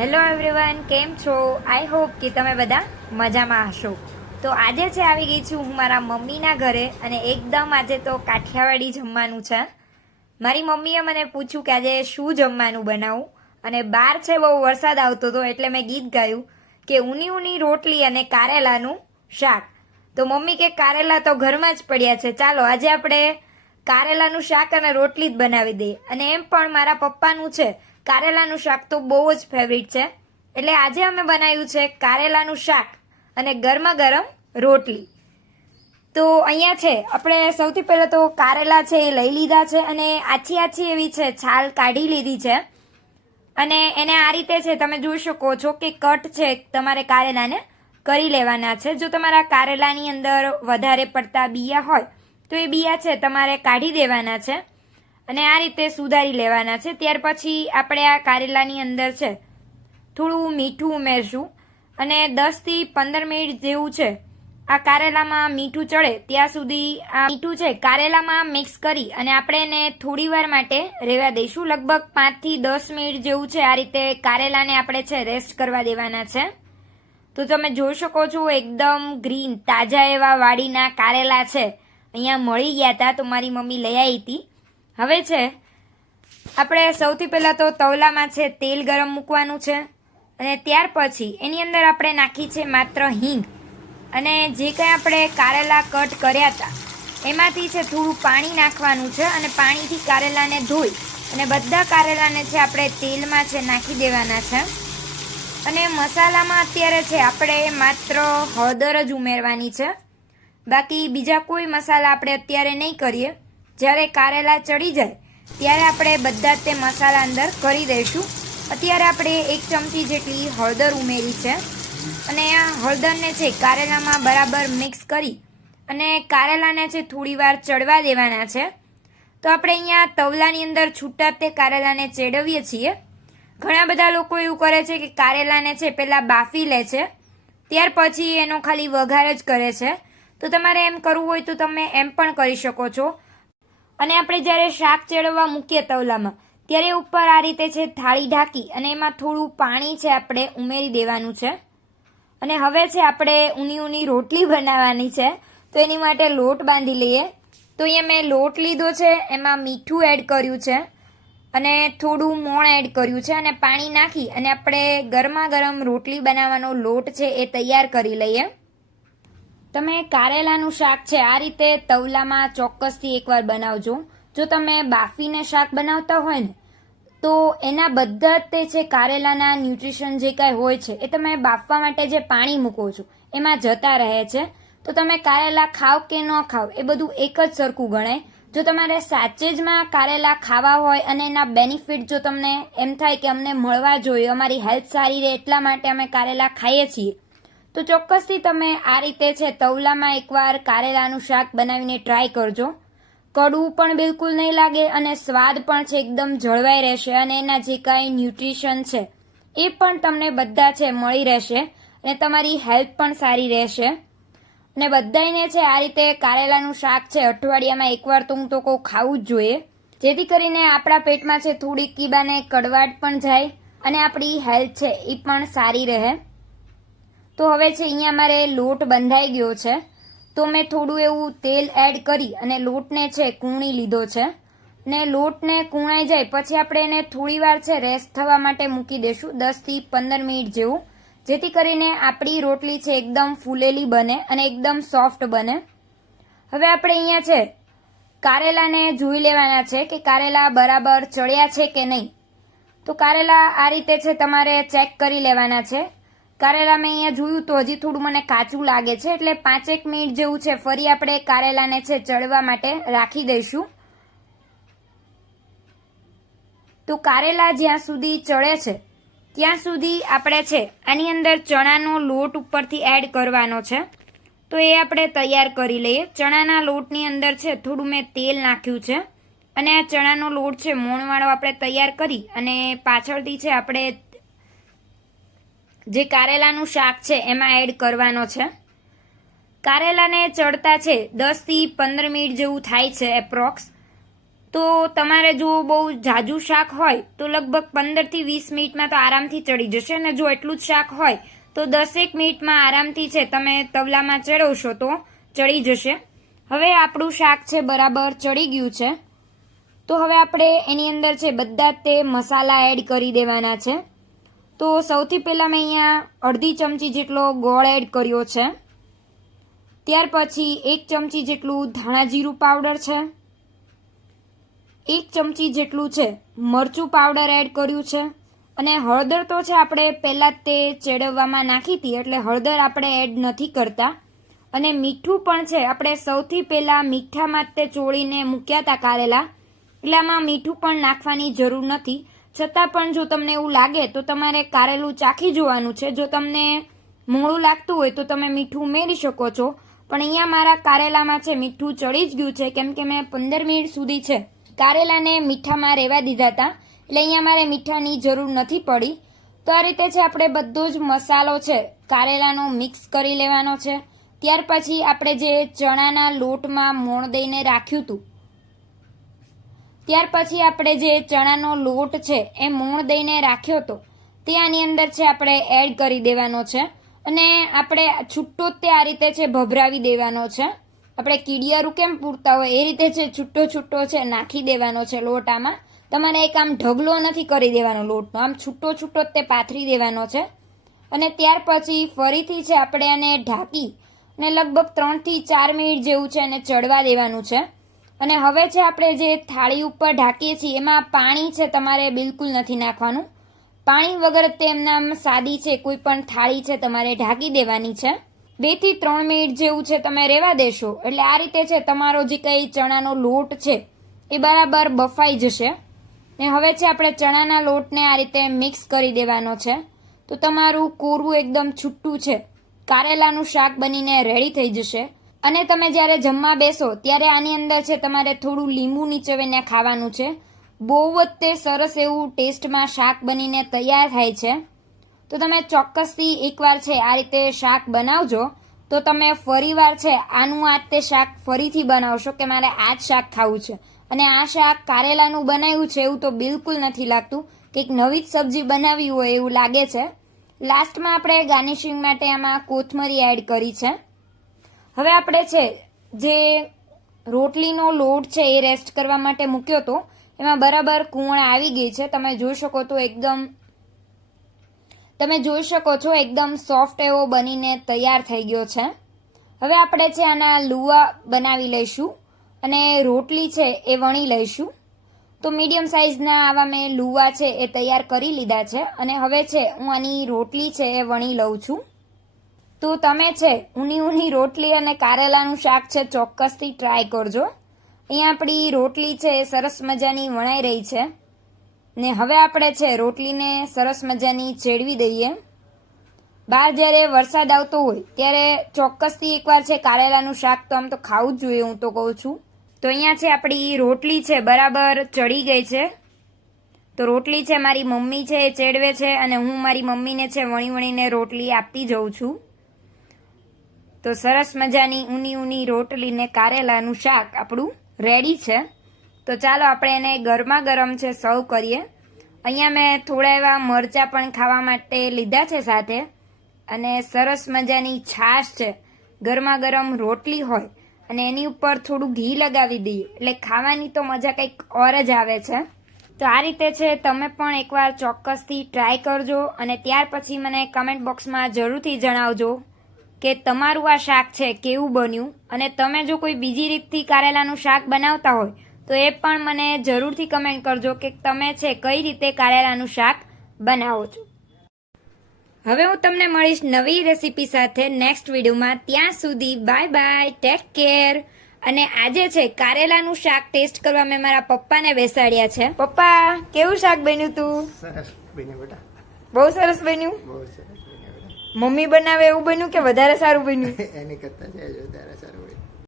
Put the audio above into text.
Hello everyone, કેમ છો? I hope કે તમે બધા મજામાં હશો. તો આજે છે આવી ગઈ છું હું મારા મમ્મીના ઘરે અને એકદમ આજે તો કાઠિયાવાડી જમવાનું છે. મારી મમ્મીએ મને પૂછ્યું કે આજે શું જમવાનું બનાવું, અને બહાર છે બહુ વરસાદ આવતો હતો એટલે મેં ગીત ગાયું કે ઊની ઊની રોટલી અને કારેલાનું શાક. તો મમ્મી કે કારેલા તો ઘરમાં જ પડ્યા છે, ચાલો આજે આપણે કારેલાનું શાક અને રોટલી જ બનાવી દઈએ. અને એમ પણ મારા પપ્પાનું છે કારેલાનું શાક તો બહુ જ ફેવરિટ છે, એટલે આજે અમે બનાવ્યું છે કારેલાનું શાક અને ગરમા ગરમ રોટલી. તો અહીંયા છે આપણે સૌથી પહેલાં તો કારેલા છે એ લઈ લીધા છે અને આછી આછી એવી છે છાલ કાઢી લીધી છે. અને એને આ રીતે છે તમે જોઈ શકો છો કે કટ છે તમારે કારેલાને કરી લેવાના છે. જો તમારા કારેલાની અંદર વધારે પડતા બિયા હોય તો એ બિયા છે તમારે કાઢી દેવાના છે અને આ રીતે સુધારી લેવાના છે. ત્યાર પછી આપણે આ કારેલાની અંદર છે થોડું મીઠું ઉમેરશું અને 10 થી 15 મિનિટ જેવું છે આ કારેલામાં મીઠું ચડે ત્યાં સુધી આ મીઠું છે કારેલામાં મિક્સ કરી અને આપણે એને થોડી વાર માટે રહેવા દઈશું. લગભગ 5 થી 10 મિનિટ જેવું છે આ રીતે કારેલાને આપણે છે રેસ્ટ કરવા દેવાના છે. તો તમે જોઈ શકો છો એકદમ ગ્રીન તાજા એવા વાડીના કારેલા છે અહીંયા મળી ગયા હતા, તો મારી મમ્મી લઈ આવી હતી. હવે છે આપણે સૌથી પહેલાં તો તવલામાં છે તેલ ગરમ મૂકવાનું છે અને ત્યાર પછી એની અંદર આપણે નાખી છે માત્ર હિંગ અને જે કંઈ આપણે કારેલા કટ કર્યા હતા એમાંથી છે થોડું પાણી નાખવાનું છે અને પાણીથી કારેલાને ધોઈ અને બધા કારેલાને છે આપણે તેલમાં છે નાખી દેવાના છે. અને મસાલામાં અત્યારે છે આપણે માત્ર હળદર જ ઉમેરવાની છે, બાકી બીજા કોઈ મસાલા આપણે અત્યારે નહીં કરીએ. જ્યારે કારેલા ચડી જાય ત્યારે આપણે બધા તે મસાલા અંદર કરી દઈશું. અત્યારે આપણે 1 ચમચી જેટલી હળદર ઉમેરી છે અને આ હળદરને છે કારેલામાં બરાબર મિક્સ કરી અને કારેલાને છે થોડી વાર ચડવા દેવાના છે. તો આપણે અહીંયા તવલાની અંદર છૂટા તે કારેલાને ચેડવીએ છીએ. ઘણા બધા લોકો એવું કરે છે કે કારેલાને છે પહેલાં બાફી લે છે ત્યાર પછી એનો ખાલી વઘાર જ કરે છે. તો તમારે એમ કરવું હોય તો તમે એમ પણ કરી શકો છો. અને આપણે જ્યારે શાક ચેડવવા મૂકીએ તવલામાં ત્યારે ઉપર આ રીતે છે થાળી ઢાંકી અને એમાં થોડું પાણી છે આપણે ઉમેરી દેવાનું છે. અને હવે છે આપણે ઊની ઊની રોટલી બનાવવાની છે, તો એની માટે લોટ બાંધી લઈએ. તો અહીંયા મેં લોટ લીધો છે, એમાં મીઠું એડ કર્યું છે અને થોડું મોણ એડ કર્યું છે અને પાણી નાખી અને આપણે ગરમા ગરમ રોટલી બનાવવાનો લોટ છે એ તૈયાર કરી લઈએ. તમે કારેલાનું શાક છે આ રીતે તવલામાં ચોક્કસથી એકવાર બનાવજો. જો તમે બાફીને શાક બનાવતા હોય ને તો એના બધા જ તે છે કારેલાના ન્યુટ્રિશન જે કાંઈ હોય છે એ તમે બાફવા માટે જે પાણી મૂકો છો એમાં જતા રહે છે. તો તમે કારેલા ખાવ કે ન ખાવ એ બધું એક જ સરખું ગણાય. જો તમારે સાચે જમાં કારેલા ખાવા હોય અને એના બેનિફિટ જો તમને એમ થાય કે અમને મળવા જોઈએ, અમારી હેલ્થ સારી રહે એટલા માટે અમે કારેલા ખાઈએ છીએ, તો ચોક્કસથી તમે આ રીતે છે તવલામાં એકવાર કારેલાનું શાક બનાવીને ટ્રાય કરજો. કડવું પણ બિલકુલ નહીં લાગે અને સ્વાદ પણ છે એકદમ જળવાઈ રહેશે અને એના જે કાંઈ ન્યુટ્રિશન છે એ પણ તમને બધા છે મળી રહેશે અને તમારી હેલ્થ પણ સારી રહેશે. અને બધાને છે આ રીતે કારેલાનું શાક છે અઠવાડિયામાં એકવાર તો હું તો કહું ખાવું જ જોઈએ, જેથી કરીને આપણા પેટમાં છે થોડી કીબાને કડવાટ પણ જાય અને આપણી હેલ્થ છે એ પણ સારી રહે. તો હવે છે અહીંયા મારે લોટ બંધાઈ ગયો છે, તો મેં થોડું એવું તેલ એડ કરી અને લોટને છે કૂણી લીધો છે. ને લોટને કૂણાઈ જાય પછી આપણે એને થોડી વાર છે રેસ્ટ થવા માટે મૂકી દઈશું 10 થી 15 મિનિટ જેવું, જેથી કરીને આપણી રોટલી છે એકદમ ફૂલેલી બને અને એકદમ સોફ્ટ બને. હવે આપણે અહીંયા છે કારેલાને જોઈ લેવાના છે કે કારેલા બરાબર ચડ્યા છે કે નહીં. તો કારેલા આ રીતે છે તમારે ચેક કરી લેવાના છે. કારેલા મેં અહીંયા જોયું તો હજી થોડું મને કાચું લાગે છે, એટલે 5-1 મિનિટ જેવું છે ફરી આપણે કારેલાને છે ચડવા માટે રાખી દઈશું. તો કારેલા જ્યાં સુધી ચડે છે ત્યાં સુધી આપણે છે આની અંદર ચણાનો લોટ ઉપરથી એડ કરવાનો છે, તો એ આપણે તૈયાર કરી લઈએ. ચણાના લોટની અંદર છે થોડું મેં તેલ નાખ્યું છે અને આ ચણાનો લોટ છે મોણવાળો આપણે તૈયાર કરી અને પાછળથી છે આપણે જે કારેલાનું શાક છે એમાં એડ કરવાનો છે. કારેલાને ચડતા છે 10 થી 15 મિનિટ જેવું થાય છે એપ્રોક્સ. તો તમારે જો બહુ જાજુ શાક હોય તો લગભગ 15 થી 20 મિનિટમાં તો આરામથી ચડી જશે, અને જો એટલું જ શાક હોય તો 10 મિનિટમાં આરામથી છે તમે તવલામાં ચડવશો તો ચડી જશે. હવે આપણું શાક છે બરાબર ચડી ગયું છે, તો હવે આપણે એની અંદર છે બધા તે મસાલા એડ કરી દેવાના છે. તો સૌથી પહેલાં મેં અહીંયા અડધી ચમચી જેટલો ગોળ એડ કર્યો છે. ત્યાર પછી 1 ચમચી જેટલું ધાણા જીરું પાવડર છે, 1 ચમચી જેટલું છે મરચું પાવડર એડ કર્યું છે, અને હળદર તો છે આપણે પહેલાં જ તે ચેડવવામાં નાખી હતી એટલે હળદર આપણે એડ નથી કરતા. અને મીઠું પણ છે આપણે સૌથી પહેલાં મીઠામાં જ તે ચોળીને મૂક્યા હતા કારેલા, એટલે આમાં મીઠું પણ નાખવાની જરૂર નથી. છતાં પણ જો તમને એવું લાગે તો તમારે કારેલું ચાખી જોવાનું છે. જો તમને મોળું લાગતું હોય તો તમે મીઠું ઉમેરી શકો છો, પણ અહીંયા મારા કારેલામાં છે મીઠું ચડી જ ગયું છે, કેમ કે મેં 15 મિનિટ સુધી છે કારેલાને મીઠામાં રહેવા દીધા હતા, એટલે અહીંયા મારે મીઠાની જરૂર નથી પડી. તો આ રીતે છે આપણે બધો જ મસાલો છે કારેલાનો મિક્સ કરી લેવાનો છે. ત્યાર પછી આપણે જે ચણાના લોટમાં મોણ દઈને રાખ્યું હતું, ત્યાર પછી આપણે જે ચણાનો લોટ છે એ મોણ દઈને રાખ્યો હતો તે આની અંદર છે આપણે એડ કરી દેવાનો છે, અને આપણે છૂટો જ તે આ રીતે છે ભભરાવી દેવાનો છે. આપણે કીડિયારું કેમ પૂરતા હોય એ રીતે છે છૂટો છૂટો છે નાખી દેવાનો છે લોટ. આમાં તમારે એક આમ ઢગલો નથી કરી દેવાનો લોટનો, આમ છૂટો છૂટો જ તે પાથરી દેવાનો છે. અને ત્યાર પછી ફરીથી છે આપણે આને ઢાંકી અને લગભગ 3 થી 4 મિનિટ જેવું છે એને ચડવા દેવાનું છે. અને હવે છે આપણે જે થાળી ઉપર ઢાંકીએ છીએ એમાં પાણી છે તમારે બિલકુલ નથી નાખવાનું. પાણી વગર તેમના સાદી છે કોઈ પણ થાળી છે તમારે ઢાંકી દેવાની છે. 2 થી 3 મિનિટ જેવું છે તમે રહેવા દેશો એટલે આ રીતે છે તમારો જે કંઈ ચણાનો લોટ છે એ બરાબર બફાઈ જશે. ને હવે છે આપણે ચણાના લોટને આ રીતે મિક્સ કરી દેવાનો છે. તો તમારું કોરું એકદમ છૂટું છે કારેલાનું શાક બનીને રેડી થઈ જશે. અને તમે જ્યારે જમવા બેસો ત્યારે આની અંદર છે તમારે થોડું લીંબુ નીચવીને ખાવાનું છે. બહુ જ તે સરસ એવું ટેસ્ટમાં શાક બનીને તૈયાર થાય છે. તો તમે ચોક્કસથી એકવાર છે આ રીતે શાક બનાવજો, તો તમે ફરીવાર છે આનું આ તે શાક ફરીથી બનાવશો કે મારે આ જ શાક ખાવું છે. અને આ શાક કારેલાનું બનાવ્યું છે એવું તો બિલકુલ નથી લાગતું, કંઈક નવી જ સબ્જી બનાવી હોય એવું લાગે છે. લાસ્ટમાં આપણે ગાર્નિશિંગ માટે આમાં કોથમરી એડ કરી છે. હવે આપણે છે જે રોટલીનો લોટ છે એ રેસ્ટ કરવા માટે મૂક્યો હતો એમાં બરાબર કૂણ આવી ગઈ છે. તમે જોઈ શકો છો એકદમ સોફ્ટ એવો બનીને તૈયાર થઈ ગયો છે. હવે આપણે છે આના લુવા બનાવી લઈશું અને રોટલી છે એ વણી લઈશું. તો મીડિયમ સાઇઝના આવા મેં લુવા છે એ તૈયાર કરી લીધા છે, અને હવે છે હું આની રોટલી છે એ વણી લઉં છું. તો તમે છે ઊની રોટલી અને કારેલાનું શાક છે ચોક્કસથી ટ્રાય કરજો. અહીંયા આપણી રોટલી છે એ સરસ મજાની વણાઈ રહી છે, ને હવે આપણે છે રોટલીને સરસ મજાની ચેડવી દઈએ. બહાર જ્યારે વરસાદ આવતો હોય ત્યારે ચોક્કસથી એકવાર છે કારેલાનું શાક તો આમ તો ખાવું જ જોઈએ, હું તો કહું છું. તો અહીંયા છે આપણી રોટલી છે બરાબર ચડી ગઈ છે. તો રોટલી છે મારી મમ્મી છે એ ચેડવે છે, અને હું મારી મમ્મીને છે વણીને રોટલી આપતી જઉં છું. તો સરસ મજાની ઊની રોટલી ને કારેલાનું શાક આપણું રેડી છે. તો ચાલો આપણે એને ગરમા ગરમ છે સર્વ કરીએ. અહીંયા મેં થોડા એવા મરચાં પણ ખાવા માટે લીધા છે સાથે, અને સરસ મજાની છાશ છે, ગરમા ગરમ રોટલી હોય અને એની ઉપર થોડું ઘી લગાવી દઈએ એટલે ખાવાની તો મજા કંઈક ઓર જ આવે છે. તો આ રીતે છે તમે પણ એકવાર ચોક્કસથી ટ્રાય કરજો, અને ત્યાર પછી મને કમેન્ટ બોક્સમાં જરૂરથી જણાવજો કે તમારું આ શાક છે કેવું બન્યું. અને તમે જો કોઈ બીજી રીતથી કારેલાનું શાક બનાવતા હોય તો એ પણ મને જરૂરથી કમેન્ટ કરજો કે તમે છે કઈ રીતે કારેલાનું શાક બનાવો છો. હવે હું તમને મળીશ નવી રેસીપી સાથે નેક્સ્ટ વિડીયોમાં. ત્યાં સુધી બાય બાય, ટેક કેર. અને આજે છે કારેલાનું શાક ટેસ્ટ કરવા મેં મારા પપ્પાને બેસાડ્યા છે. પપ્પા, કેવું શાક બન્યું તું? સરસ બન્યું બેટા, બહુ સરસ બન્યું. બહુ સરસ બન્યું બેટા. મમ્મી બનાવે એવું બન્યું કે વધારે સારું બન્યું? એની કરતા વધારે સારું બન્યું.